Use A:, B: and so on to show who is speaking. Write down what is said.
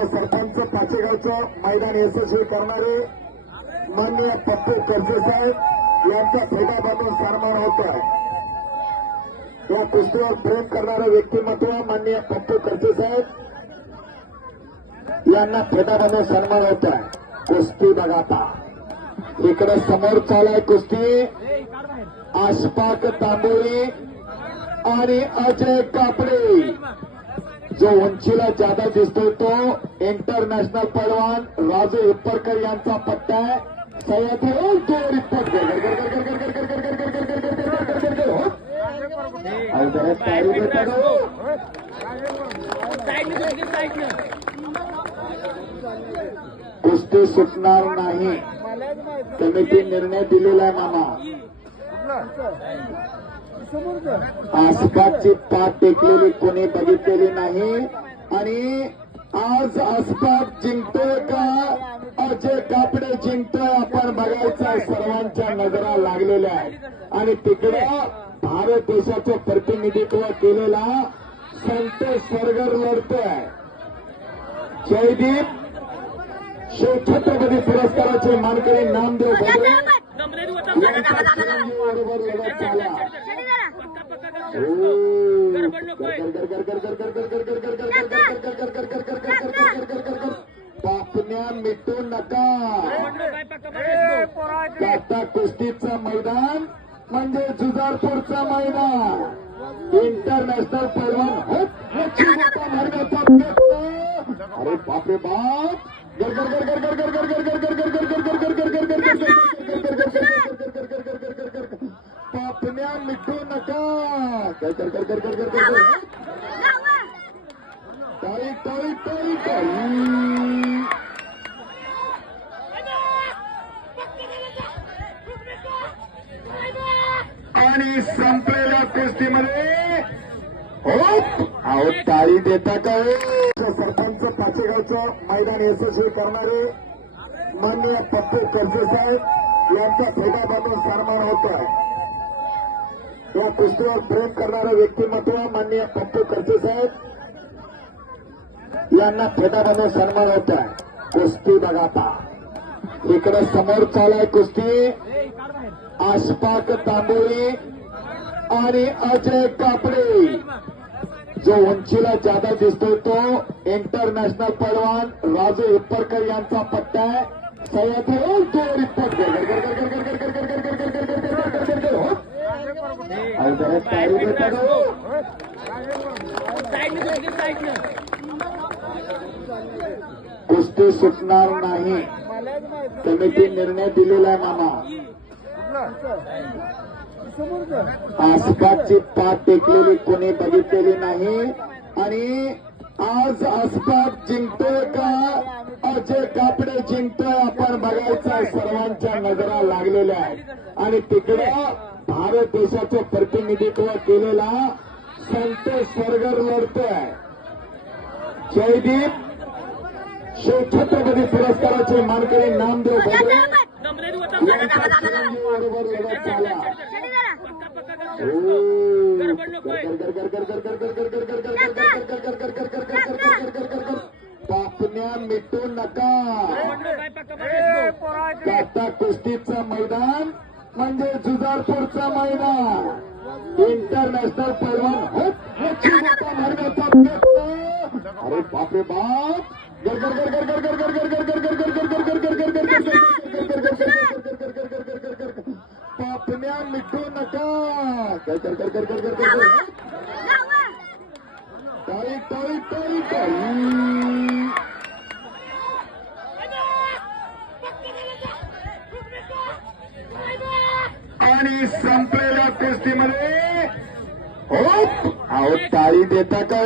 A: आमच्या सरपंच पाचेगावचं मैदान यशस्वी करणारे माननीय पप्पू कर्जे साहेब यांचा फेटा सन्मान होत आहे या कुस्तीवर प्रेम करणारं व्यक्तिमत्व माननीय पप्पू कर्जे साहेब यांना फेटा सन्मान होत आहे कुस्ती बघा आता. इकडे समोर चालाय कुस्ती. आशपाक तांबोळी आणि अजय कापडे. जो उंचीला ज्यादा दिसतोय तो इंटरनॅशनल पलवान राजे हिप्परकर यांचा पट्टा आहे सह्याद्री कुस्ती सुटणार नाही कमिटी निर्णय दिलेला आहे मामा आसपासची पाठ टेकलेली कोणी बघितलेली नाही. आणि आज आसपास जिंकतोय का? अजय कापडे जिंकतोय. आपण बघायचा सर्वांच्या नजरा लागलेल्या आहेत. आणि तिकडे भारत देशाचं प्रतिनिधित्व केलेला संतोष सरगर लढतोय. जयदीप शिवछत्रपती पुरस्काराचे मानकरी नामदेव बडवे बरोबर बातम्या मिटू नका आता कुस्तीचं मैदान म्हणजे जुजारपूरचं मैदान इंटरनॅशनल पैलवान प्रयत्न अरे बापरे बाप गर गर गर गर गर गर गर गर गर गर गर कर कर कर कर कर कर कर टाळी टाळी टाळी टाळी. आणि संपलेल्या कुस्तीमध्ये हो अहो टाळी देता काय हो? सरपंच पाचेगावचं मैदान यशस्वी करणारे माननीय पप्पू कर्जे साहेब यांचा फेगा बांधून सन्मान होत आहे या कुस्तीवर प्रेम करणारं व्यक्तिमत्व माननीय पप्पू कर्जे साहेब यांना फेटा सन्मान होत आहे. कुस्ती बघा आता. इकडे समोर चालाय कुस्ती. आशपाक तांबोळी आणि अजय कापडे. जो उंचीला ज्यादा दिसतोय तो इंटरनॅशनल पैलवान राजू हिप्परकर यांचा पट्टा आहे. सह्याद्री ओल कुस्ती सुटणार नाही. कमिटी निर्णय दिलेला आहे मामा. आसपासची पाठ टेकलेली कोणी बघितलेली नाही. आणि आज आसपास जिंकतोय का? अजय कापडे जिंकतोय. आपण बघायचं सर्वांच्या नजरा लागलेल्या आहेत. आणि तिकडे भारत देशाचं प्रतिनिधित्व केलेला संतोष सरगर लढतोय. जयदीप शिवछत्रपती पुरस्काराचे मानकरी नामदेव बडवे बरोबर लढत झाला. बातम्या मिटू नका. आता कुस्तीचं मैदान. म्हणजे जुजारपूरचा महिना इंटरनॅशनल पैलवान होण्याचा प्रयत्न अरे बापरे बाप पापण्या मिठू नका तारीख तारीख तारीख तारीख आणि संपलेल्या कुस्तीमध्ये. हो अहो टाळी देता का?